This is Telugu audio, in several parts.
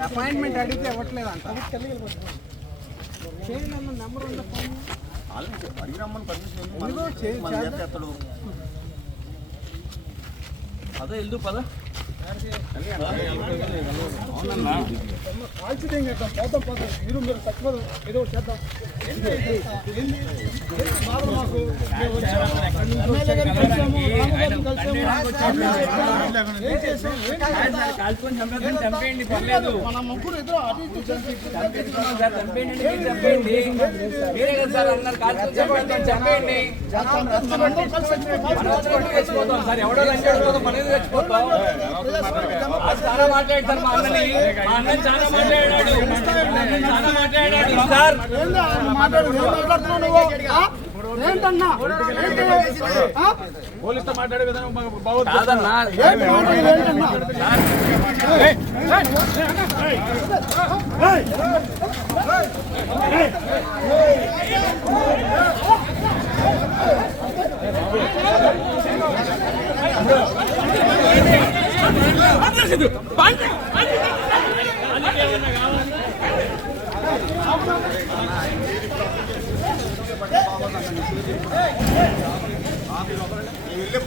అపాయింట్మెంట్ అడిగితే ఇవ్వట్లేదు అంట. చేయండి అన్న నెంబర్ ఉందా ఫోన్ అడిగి రమ్మని పర్మిషన్ అదే వెళ్దు పద కాల్చిదేం చేద్దాం పోతాం మీరు చచ్చిపోదాం ఏదో చేద్దాం మన ముగ్గురు ఇద్దరు చాలా మాట్లాడతారు మా అన్నని మా అన్న చాలా మాట్లాడాడు సార్ ఏంటన్నా పోలీసుతో మాట్లాడే విధానం బాగుంది కాదన్నా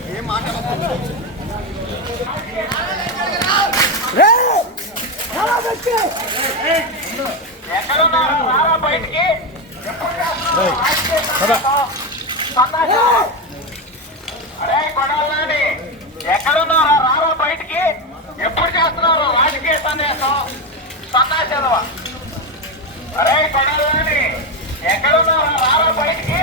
ఏం మాట్లాడుతున్నారు అరే కొడాలని ఎక్కడున్నారో రావా బయటికి ఎప్పుడు చేస్తున్నారు రాజకీయ సన్యాసదవా అరే కొడాలని ఎక్కడున్నారో రావా బయటికి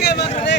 చూడండి